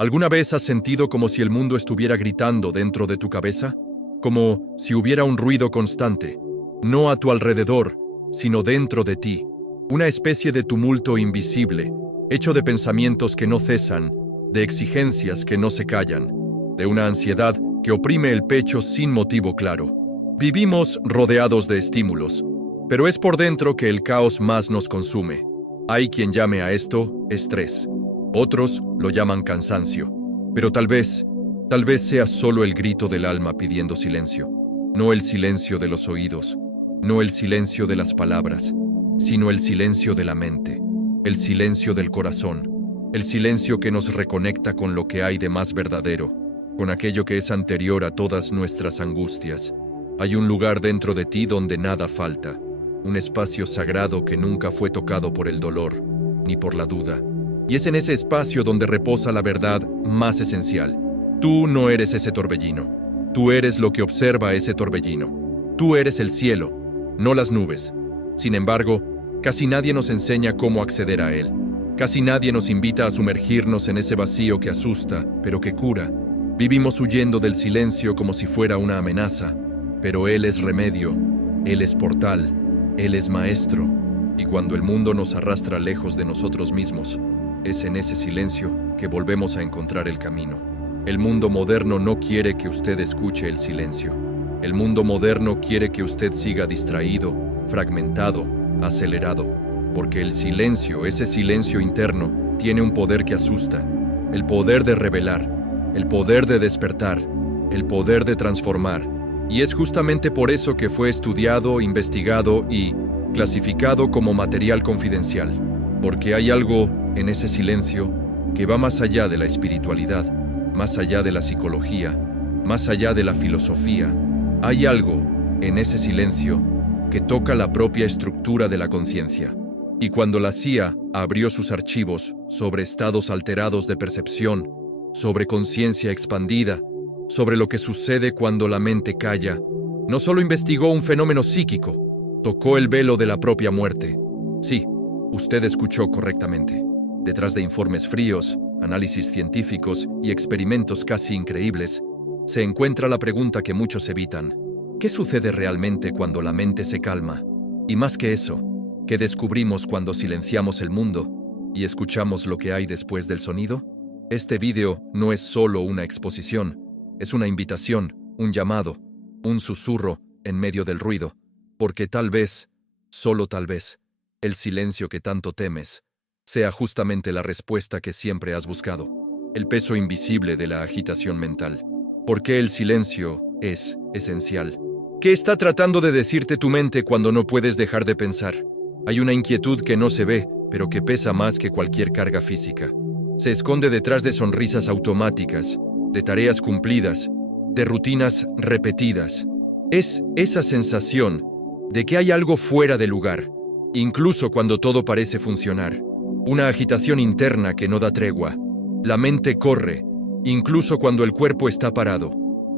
¿Alguna vez has sentido como si el mundo estuviera gritando dentro de tu cabeza? Como si hubiera un ruido constante, no a tu alrededor, sino dentro de ti. Una especie de tumulto invisible, hecho de pensamientos que no cesan, de exigencias que no se callan, de una ansiedad que oprime el pecho sin motivo claro. Vivimos rodeados de estímulos, pero es por dentro que el caos más nos consume. Hay quien llame a esto estrés. Otros lo llaman cansancio. Pero tal vez sea solo el grito del alma pidiendo silencio. No el silencio de los oídos, no el silencio de las palabras, sino el silencio de la mente, el silencio del corazón, el silencio que nos reconecta con lo que hay de más verdadero, con aquello que es anterior a todas nuestras angustias. Hay un lugar dentro de ti donde nada falta, un espacio sagrado que nunca fue tocado por el dolor, ni por la duda. Y es en ese espacio donde reposa la verdad más esencial. Tú no eres ese torbellino. Tú eres lo que observa ese torbellino. Tú eres el cielo, no las nubes. Sin embargo, casi nadie nos enseña cómo acceder a él. Casi nadie nos invita a sumergirnos en ese vacío que asusta, pero que cura. Vivimos huyendo del silencio como si fuera una amenaza, pero él es remedio, él es portal, él es maestro. Y cuando el mundo nos arrastra lejos de nosotros mismos, es en ese silencio que volvemos a encontrar el camino. El mundo moderno no quiere que usted escuche el silencio. El mundo moderno quiere que usted siga distraído, fragmentado, acelerado, porque el silencio, ese silencio interno, tiene un poder que asusta, el poder de revelar, el poder de despertar, el poder de transformar. Y es justamente por eso que fue estudiado, investigado y clasificado como material confidencial, porque hay algo en ese silencio que va más allá de la espiritualidad, más allá de la psicología, más allá de la filosofía. Hay algo en ese silencio que toca la propia estructura de la conciencia. Y cuando la CIA abrió sus archivos sobre estados alterados de percepción, sobre conciencia expandida, sobre lo que sucede cuando la mente calla, no solo investigó un fenómeno psíquico, tocó el velo de la propia muerte. Sí, usted escuchó correctamente. Detrás de informes fríos, análisis científicos y experimentos casi increíbles, se encuentra la pregunta que muchos evitan. ¿Qué sucede realmente cuando la mente se calma? Y más que eso, ¿qué descubrimos cuando silenciamos el mundo y escuchamos lo que hay después del sonido? Este video no es solo una exposición, es una invitación, un llamado, un susurro en medio del ruido, porque tal vez, solo tal vez, el silencio que tanto temes sea justamente la respuesta que siempre has buscado, el peso invisible de la agitación mental. ¿Por qué el silencio es esencial? ¿Qué está tratando de decirte tu mente cuando no puedes dejar de pensar? Hay una inquietud que no se ve, pero que pesa más que cualquier carga física. Se esconde detrás de sonrisas automáticas, de tareas cumplidas, de rutinas repetidas. Es esa sensación de que hay algo fuera de lugar, incluso cuando todo parece funcionar. Una agitación interna que no da tregua. La mente corre, incluso cuando el cuerpo está parado.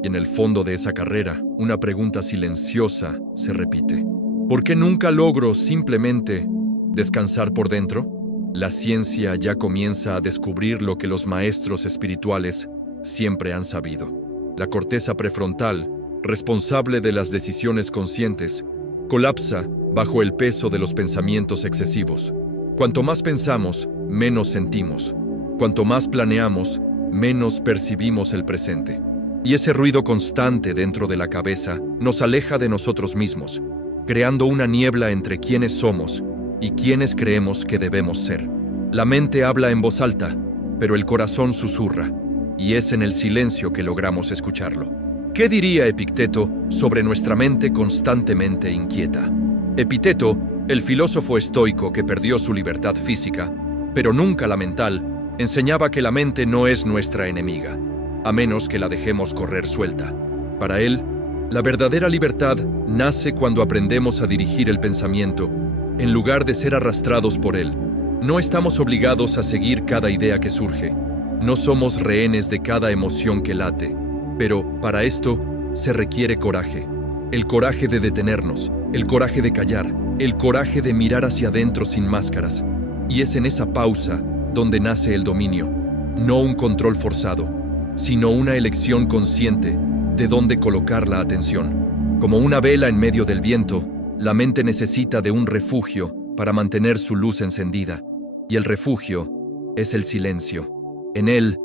Y en el fondo de esa carrera, una pregunta silenciosa se repite. ¿Por qué nunca logro simplemente descansar por dentro? La ciencia ya comienza a descubrir lo que los maestros espirituales siempre han sabido. La corteza prefrontal, responsable de las decisiones conscientes, colapsa bajo el peso de los pensamientos excesivos. Cuanto más pensamos, menos sentimos. Cuanto más planeamos, menos percibimos el presente. Y ese ruido constante dentro de la cabeza nos aleja de nosotros mismos, creando una niebla entre quiénes somos y quiénes creemos que debemos ser. La mente habla en voz alta, pero el corazón susurra, y es en el silencio que logramos escucharlo. ¿Qué diría Epicteto sobre nuestra mente constantemente inquieta? Epicteto, el filósofo estoico que perdió su libertad física, pero nunca la mental, enseñaba que la mente no es nuestra enemiga, a menos que la dejemos correr suelta. Para él, la verdadera libertad nace cuando aprendemos a dirigir el pensamiento, en lugar de ser arrastrados por él. No estamos obligados a seguir cada idea que surge. No somos rehenes de cada emoción que late. Pero, para esto, se requiere coraje. El coraje de detenernos, el coraje de callar, el coraje de mirar hacia adentro sin máscaras. Y es en esa pausa donde nace el dominio. no un control forzado, sino una elección consciente de dónde colocar la atención. Como una vela en medio del viento, la mente necesita de un refugio para mantener su luz encendida, y el refugio es el silencio. En él,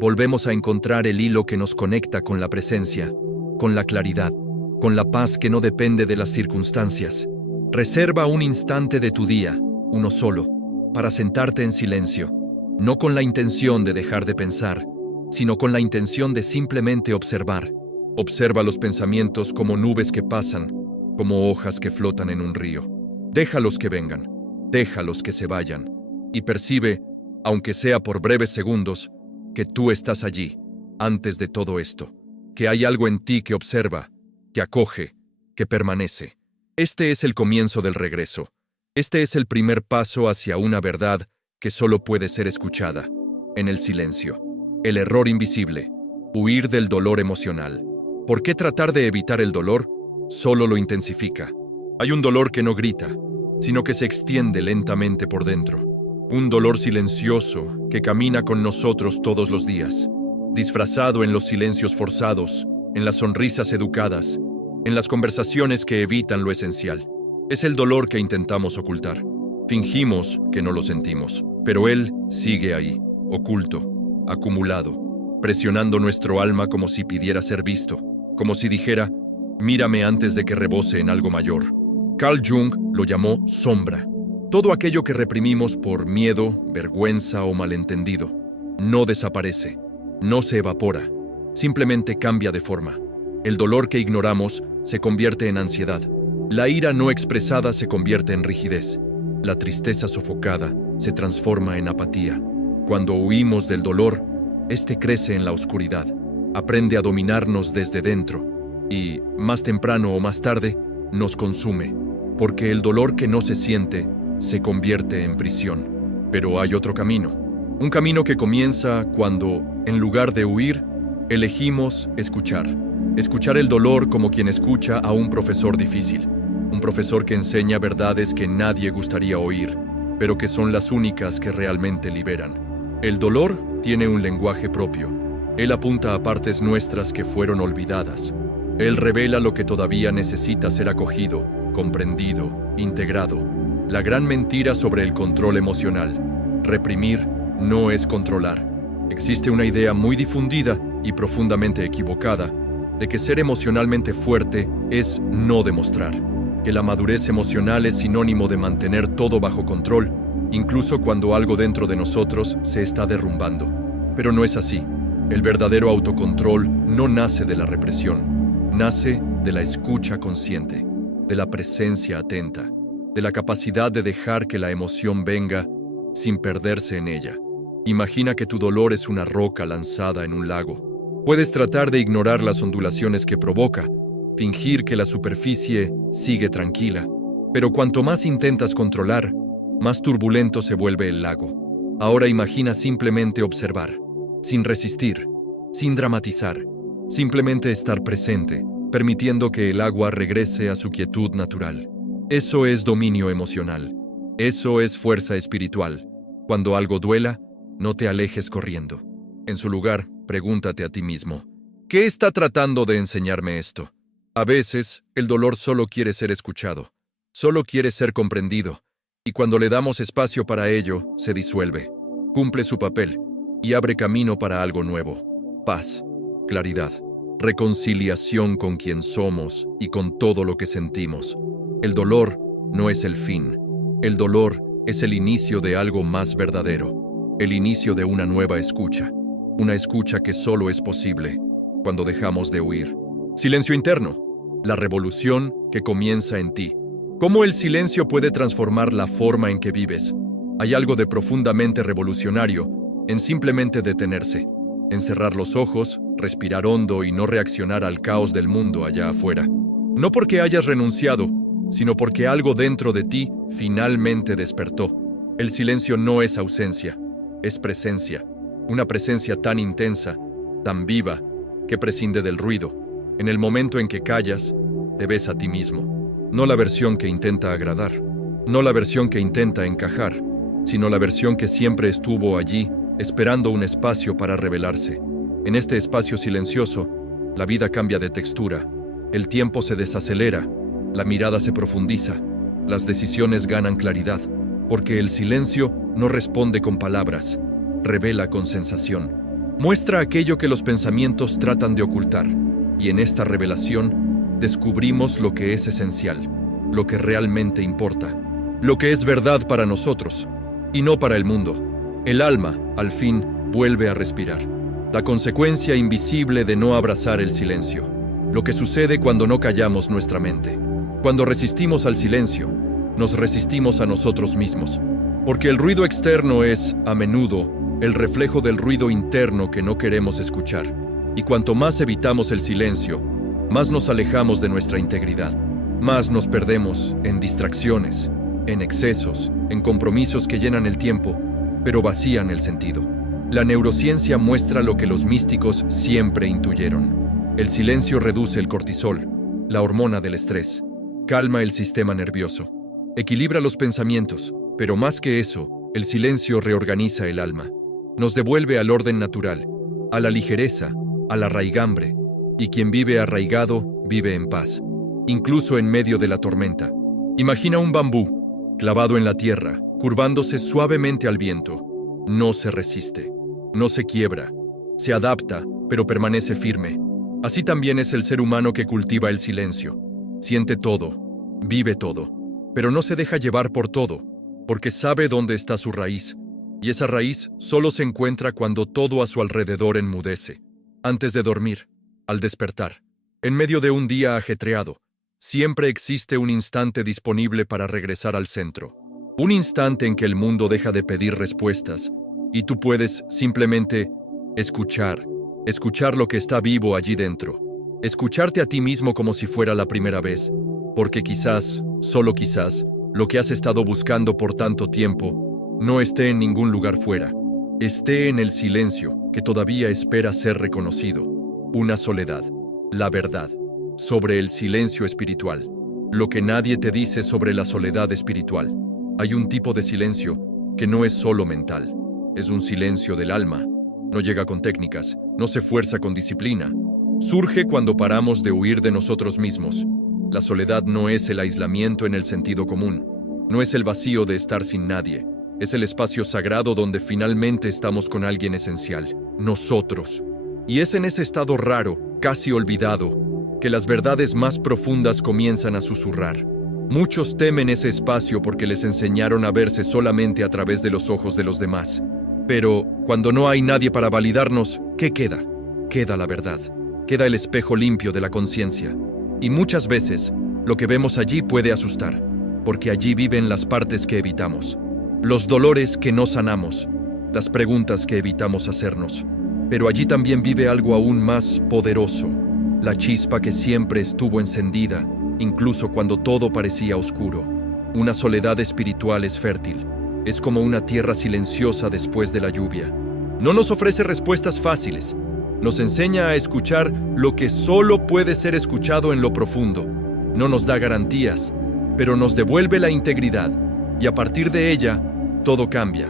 volvemos a encontrar el hilo que nos conecta con la presencia, con la claridad, con la paz que no depende de las circunstancias. Reserva un instante de tu día, uno solo, para sentarte en silencio, no con la intención de dejar de pensar, sino con la intención de simplemente observar. Observa los pensamientos como nubes que pasan, como hojas que flotan en un río. Déjalos que vengan, déjalos que se vayan, y percibe, aunque sea por breves segundos, que tú estás allí, antes de todo esto, que hay algo en ti que observa, que acoge, que permanece. Este es el comienzo del regreso. Este es el primer paso hacia una verdad que solo puede ser escuchada, en el silencio. El error invisible, huir del dolor emocional. ¿Por qué tratar de evitar el dolor? Solo lo intensifica. Hay un dolor que no grita, sino que se extiende lentamente por dentro. Un dolor silencioso que camina con nosotros todos los días, disfrazado en los silencios forzados, en las sonrisas educadas, en las conversaciones que evitan lo esencial. Es el dolor que intentamos ocultar. Fingimos que no lo sentimos, pero él sigue ahí, oculto, acumulado, presionando nuestro alma como si pidiera ser visto, como si dijera, mírame antes de que rebose en algo mayor. Carl Jung lo llamó sombra. Todo aquello que reprimimos por miedo, vergüenza o malentendido no desaparece, no se evapora, simplemente cambia de forma. El dolor que ignoramos se convierte en ansiedad. La ira no expresada se convierte en rigidez. La tristeza sofocada se transforma en apatía. Cuando huimos del dolor, este crece en la oscuridad, aprende a dominarnos desde dentro y, más temprano o más tarde, nos consume, porque el dolor que no se siente se convierte en prisión. Pero hay otro camino, un camino que comienza cuando, en lugar de huir, elegimos escuchar. Escuchar el dolor como quien escucha a un profesor difícil, un profesor que enseña verdades que nadie gustaría oír, pero que son las únicas que realmente liberan. El dolor tiene un lenguaje propio. Él apunta a partes nuestras que fueron olvidadas. Él revela lo que todavía necesita ser acogido, comprendido, integrado. La gran mentira sobre el control emocional. Reprimir no es controlar. Existe una idea muy difundida y profundamente equivocada de que ser emocionalmente fuerte es no demostrar, que la madurez emocional es sinónimo de mantener todo bajo control, incluso cuando algo dentro de nosotros se está derrumbando. Pero no es así. El verdadero autocontrol no nace de la represión, nace de la escucha consciente, de la presencia atenta, de la capacidad de dejar que la emoción venga sin perderse en ella. Imagina que tu dolor es una roca lanzada en un lago. Puedes tratar de ignorar las ondulaciones que provoca, fingir que la superficie sigue tranquila, pero cuanto más intentas controlar, más turbulento se vuelve el lago. Ahora imagina simplemente observar, sin resistir, sin dramatizar, simplemente estar presente, permitiendo que el agua regrese a su quietud natural. Eso es dominio emocional. Eso es fuerza espiritual. Cuando algo duela, no te alejes corriendo. En su lugar, pregúntate a ti mismo, ¿qué está tratando de enseñarme esto? A veces, el dolor solo quiere ser escuchado, solo quiere ser comprendido, y cuando le damos espacio para ello, se disuelve, cumple su papel y abre camino para algo nuevo. Paz, claridad, reconciliación con quien somos y con todo lo que sentimos. El dolor no es el fin. El dolor es el inicio de algo más verdadero, el inicio de una nueva escucha, una escucha que solo es posible cuando dejamos de huir. Silencio interno, la revolución que comienza en ti. ¿Cómo el silencio puede transformar la forma en que vives? Hay algo de profundamente revolucionario en simplemente detenerse, en cerrar los ojos, respirar hondo y no reaccionar al caos del mundo allá afuera. No porque hayas renunciado, sino porque algo dentro de ti finalmente despertó. El silencio no es ausencia, es presencia. Una presencia tan intensa, tan viva, que prescinde del ruido. En el momento en que callas, te ves a ti mismo. No la versión que intenta agradar, no la versión que intenta encajar, sino la versión que siempre estuvo allí, esperando un espacio para revelarse. En este espacio silencioso, la vida cambia de textura, el tiempo se desacelera, la mirada se profundiza, las decisiones ganan claridad, porque el silencio no responde con palabras, revela con sensación. Muestra aquello que los pensamientos tratan de ocultar, y en esta revelación descubrimos lo que es esencial, lo que realmente importa, lo que es verdad para nosotros, y no para el mundo. El alma, al fin, vuelve a respirar. La consecuencia invisible de no abrazar el silencio. Lo que sucede cuando no callamos nuestra mente. Cuando resistimos al silencio, nos resistimos a nosotros mismos. Porque el ruido externo es, a menudo, el reflejo del ruido interno que no queremos escuchar. Y cuanto más evitamos el silencio, más nos alejamos de nuestra integridad. Más nos perdemos en distracciones, en excesos, en compromisos que llenan el tiempo, pero vacían el sentido. La neurociencia muestra lo que los místicos siempre intuyeron. El silencio reduce el cortisol, la hormona del estrés, calma el sistema nervioso, equilibra los pensamientos, pero más que eso, el silencio reorganiza el alma. Nos devuelve al orden natural, a la ligereza, a la raigambre, y quien vive arraigado vive en paz, incluso en medio de la tormenta. Imagina un bambú, clavado en la tierra, curvándose suavemente al viento. No se resiste, no se quiebra, se adapta, pero permanece firme. Así también es el ser humano que cultiva el silencio. Siente todo, vive todo, pero no se deja llevar por todo, porque sabe dónde está su raíz, y esa raíz solo se encuentra cuando todo a su alrededor enmudece. Antes de dormir, al despertar, en medio de un día ajetreado, siempre existe un instante disponible para regresar al centro. Un instante en que el mundo deja de pedir respuestas, y tú puedes simplemente escuchar lo que está vivo allí dentro. Escucharte a ti mismo como si fuera la primera vez, porque quizás, solo quizás, lo que has estado buscando por tanto tiempo no esté en ningún lugar fuera. Esté en el silencio que todavía espera ser reconocido. Una soledad, la verdad, sobre el silencio espiritual. Lo que nadie te dice sobre la soledad espiritual. Hay un tipo de silencio que no es solo mental, es un silencio del alma. No llega con técnicas, no se fuerza con disciplina. Surge cuando paramos de huir de nosotros mismos. La soledad no es el aislamiento en el sentido común, no es el vacío de estar sin nadie, es el espacio sagrado donde finalmente estamos con alguien esencial, nosotros. Y es en ese estado raro, casi olvidado, que las verdades más profundas comienzan a susurrar. Muchos temen ese espacio porque les enseñaron a verse solamente a través de los ojos de los demás. Pero, cuando no hay nadie para validarnos, ¿qué queda? Queda la verdad. Queda el espejo limpio de la conciencia. Y muchas veces, lo que vemos allí puede asustar, porque allí viven las partes que evitamos, los dolores que no sanamos, las preguntas que evitamos hacernos. Pero allí también vive algo aún más poderoso, la chispa que siempre estuvo encendida, incluso cuando todo parecía oscuro. Una soledad espiritual es fértil. Es como una tierra silenciosa después de la lluvia. No nos ofrece respuestas fáciles. Nos enseña a escuchar lo que solo puede ser escuchado en lo profundo. No nos da garantías, pero nos devuelve la integridad. Y a partir de ella, todo cambia.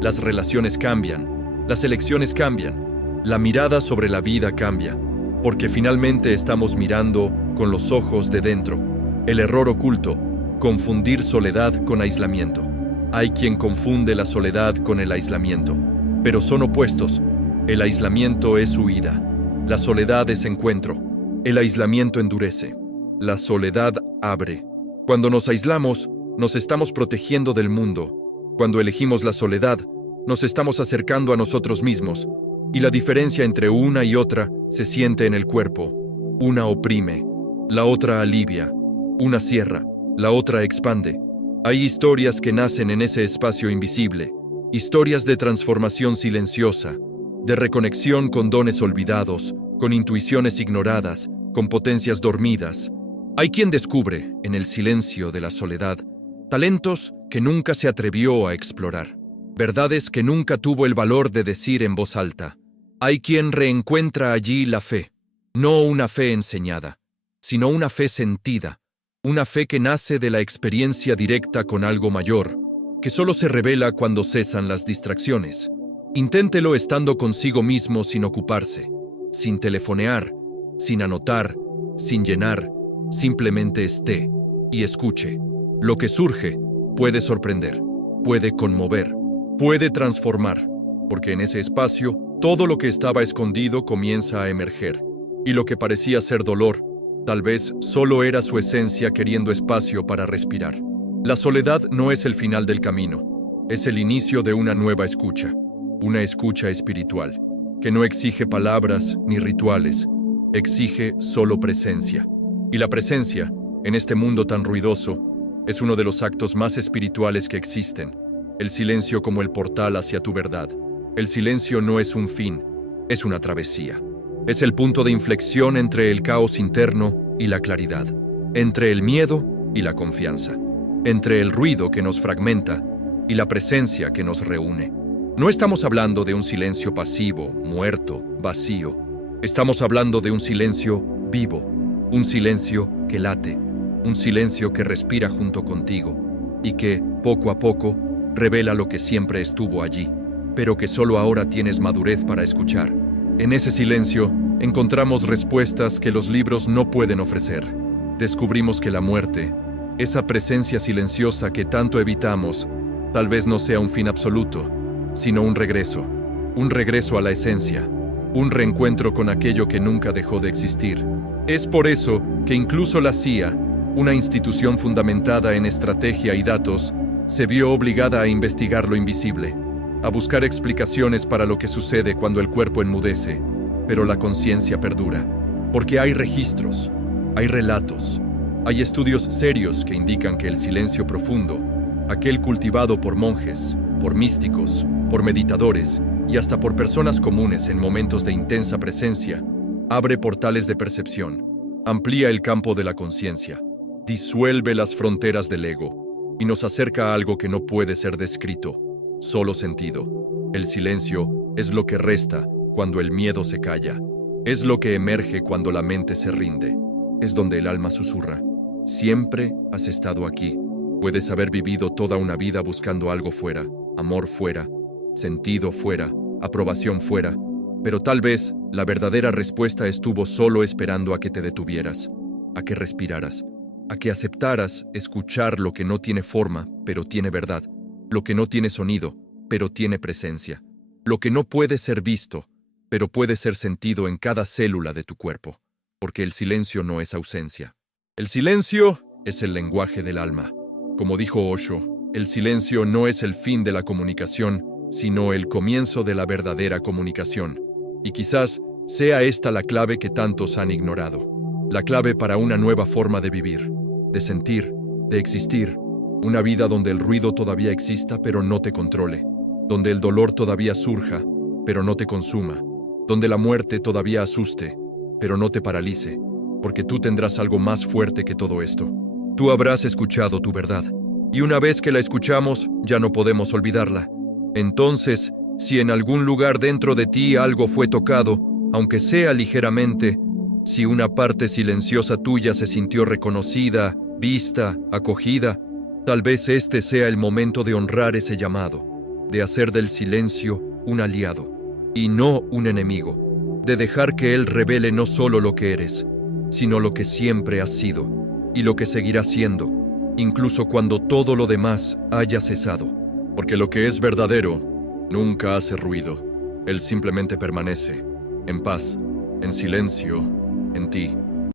Las relaciones cambian. Las elecciones cambian. La mirada sobre la vida cambia. Porque finalmente estamos mirando con los ojos de dentro. El error oculto, confundir soledad con aislamiento. Hay quien confunde la soledad con el aislamiento, pero son opuestos. El aislamiento es huida, la soledad es encuentro. El aislamiento endurece, la soledad abre. Cuando nos aislamos, nos estamos protegiendo del mundo. Cuando elegimos la soledad, nos estamos acercando a nosotros mismos. Y la diferencia entre una y otra se siente en el cuerpo. Una oprime, la otra alivia. Una cierra, la otra expande. Hay historias que nacen en ese espacio invisible, historias de transformación silenciosa, de reconexión con dones olvidados, con intuiciones ignoradas, con potencias dormidas. Hay quien descubre, en el silencio de la soledad, talentos que nunca se atrevió a explorar, verdades que nunca tuvo el valor de decir en voz alta. Hay quien reencuentra allí la fe, no una fe enseñada, sino una fe sentida, una fe que nace de la experiencia directa con algo mayor, que solo se revela cuando cesan las distracciones. Inténtelo estando consigo mismo sin ocuparse, sin telefonear, sin anotar, sin llenar, simplemente esté y escuche. Lo que surge puede sorprender, puede conmover, puede transformar, porque en ese espacio todo lo que estaba escondido comienza a emerger, y lo que parecía ser dolor, tal vez solo era su esencia queriendo espacio para respirar. La soledad no es el final del camino, es el inicio de una nueva escucha, una escucha espiritual, que no exige palabras ni rituales, exige solo presencia. Y la presencia, en este mundo tan ruidoso, es uno de los actos más espirituales que existen. El silencio como el portal hacia tu verdad. El silencio no es un fin, es una travesía. Es el punto de inflexión entre el caos interno y la claridad, entre el miedo y la confianza, entre el ruido que nos fragmenta y la presencia que nos reúne. No estamos hablando de un silencio pasivo, muerto, vacío. Estamos hablando de un silencio vivo, un silencio que late, un silencio que respira junto contigo y que, poco a poco, revela lo que siempre estuvo allí, pero que solo ahora tienes madurez para escuchar. En ese silencio, encontramos respuestas que los libros no pueden ofrecer. Descubrimos que la muerte, esa presencia silenciosa que tanto evitamos, tal vez no sea un fin absoluto, sino un regreso a la esencia, un reencuentro con aquello que nunca dejó de existir. Es por eso que incluso la CIA, una institución fundamentada en estrategia y datos, se vio obligada a investigar lo invisible, a buscar explicaciones para lo que sucede cuando el cuerpo enmudece, pero la conciencia perdura. Porque hay registros, hay relatos, hay estudios serios que indican que el silencio profundo, aquel cultivado por monjes, por místicos, por meditadores y hasta por personas comunes en momentos de intensa presencia, abre portales de percepción, amplía el campo de la conciencia, disuelve las fronteras del ego y nos acerca a algo que no puede ser descrito, solo sentido. El silencio es lo que resta cuando el miedo se calla, es lo que emerge cuando la mente se rinde, es donde el alma susurra. Siempre has estado aquí. Puedes haber vivido toda una vida buscando algo fuera, amor fuera, sentido fuera, aprobación fuera, pero tal vez la verdadera respuesta estuvo solo esperando a que te detuvieras, a que respiraras, a que aceptaras escuchar lo que no tiene forma, pero tiene verdad, lo que no tiene sonido, pero tiene presencia, lo que no puede ser visto, pero puede ser sentido en cada célula de tu cuerpo, porque el silencio no es ausencia. El silencio es el lenguaje del alma. Como dijo Osho, el silencio no es el fin de la comunicación, sino el comienzo de la verdadera comunicación. Y quizás sea esta la clave que tantos han ignorado. La clave para una nueva forma de vivir, de sentir, de existir. Una vida donde el ruido todavía exista, pero no te controle. Donde el dolor todavía surja, pero no te consuma. Donde la muerte todavía asuste, pero no te paralice. Porque tú tendrás algo más fuerte que todo esto. Tú habrás escuchado tu verdad. Y una vez que la escuchamos, ya no podemos olvidarla. Entonces, si en algún lugar dentro de ti algo fue tocado, aunque sea ligeramente, si una parte silenciosa tuya se sintió reconocida, vista, acogida, tal vez este sea el momento de honrar ese llamado, de hacer del silencio un aliado, y no un enemigo, de dejar que él revele no solo lo que eres, sino lo que siempre has sido, y lo que seguirás siendo, incluso cuando todo lo demás haya cesado. Porque lo que es verdadero nunca hace ruido, él simplemente permanece, en paz, en silencio, en ti.